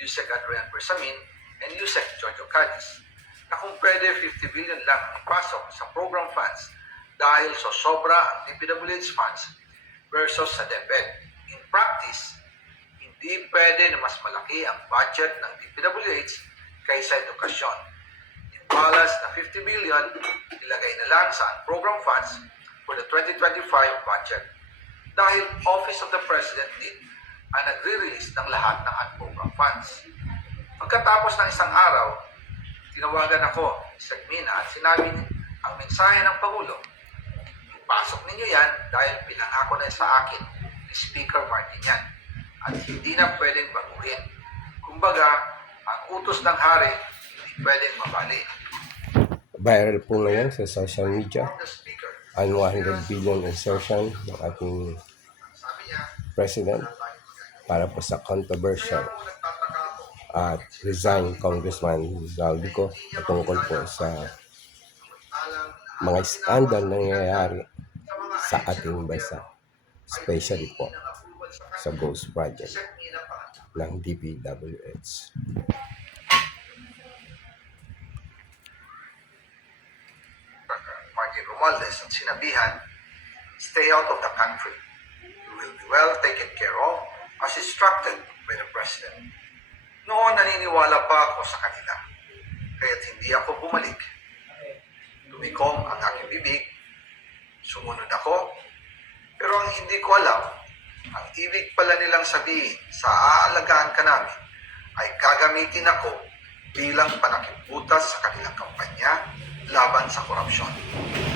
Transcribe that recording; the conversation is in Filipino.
Yusek Adrian Bersamin, and Yusek Jojo Cadiz, na kung pwede 50 billion lang ang ipasok sa program funds dahil sa sobra ang DPWH funds versus sa DepEd. In practice, hindi pwede na mas malaki ang budget ng DPWH kaysa edukasyon. Yung balance na 50 billion, ilagay na lang sa program funds for the 2025 budget. Dahil Office of the President din ang nagre-release ng lahat ng program funds. Pagkatapos ng isang araw, tinawagan ako sa Gmina at sinabi ang mensahe ng Pangulo, ipasok ninyo yan dahil pinangako na sa akin ni Speaker Martin yan at hindi na pwedeng baguhin. Kumbaga, ang utos ng hari hindi pwedeng mabali. Viral po ngayon sa social media The Speaker, ang 100 billion insertion ng ating sabi niya, President para po sa controversial at resign Congressman Zaldico patungkol po sa mga skandal na nangyayari sa ating bansa, especially po sa Ghost Project ng DPWH. Martin Romualdez at sinabihan, stay out of the country. You will be well taken care of as instructed by the President. Noon naniniwala pa ako sa kanila, kaya't hindi ako bumalik. Tumikom ang aking bibig, sumunod ako, pero ang hindi ko alam, ang ibig pala nilang sabihin sa aalagaan ka namin ay gagamitin ako bilang panakibutas sa kanilang kampanya laban sa korupsyon.